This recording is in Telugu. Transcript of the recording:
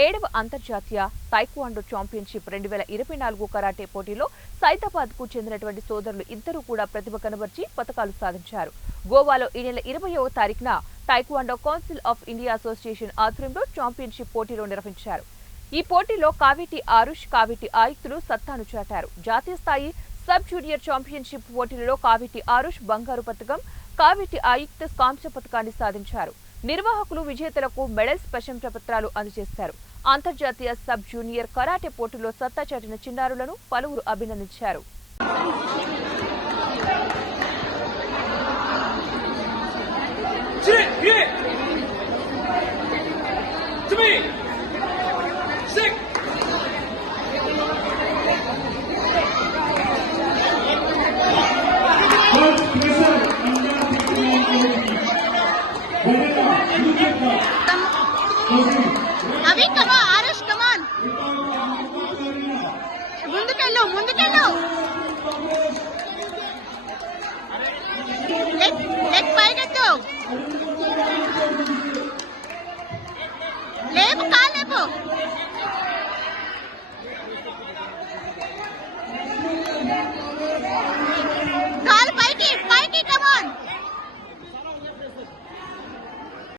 7వ అంతర్జాతీయ తైక్వాండో ఛాంపియన్షిప్ 2024 కరాటే పోటీలో సైదాబాద్ కు చెందినటువంటి సోదరులు ఇద్దరు కూడా ప్రతిభ కనబర్చి పతకాలు సాధించారు. గోవాలో ఈ నెల 20వ తారీఖున taekwondo council of India association ఆధ్వర్యంలో ఛాంపియన్షిప్ పోటీలు నిర్వహించారు. ఈ పోటీలో కావిటి ఆరుష్, కావిటి ఆయుక్తులు సత్తాను చాటారు. జాతీయ స్థాయి సబ్ జూనియర్ ఛాంపియన్షిప్ పోటీలలో కావిటి ఆరుష్ బంగారు పతకం, కావిటి ఆయుక్త కాంస్య పతకాన్ని సాధించారు. నిర్వాహకులు విజేతలకు మెడల్స్, ప్రశంసా పత్రాలు అందజేశారు. అంతర్జాతీయ సబ్ జూనియర్ కరాటే పోటీలో సత్తా చాటిన చిన్నారులను పలువురు అభినందించారు. अभी कमा आरुष कमान ముందుకెళ్ళు లెగ్ పైకెత్తు లేపు కాలు లేపు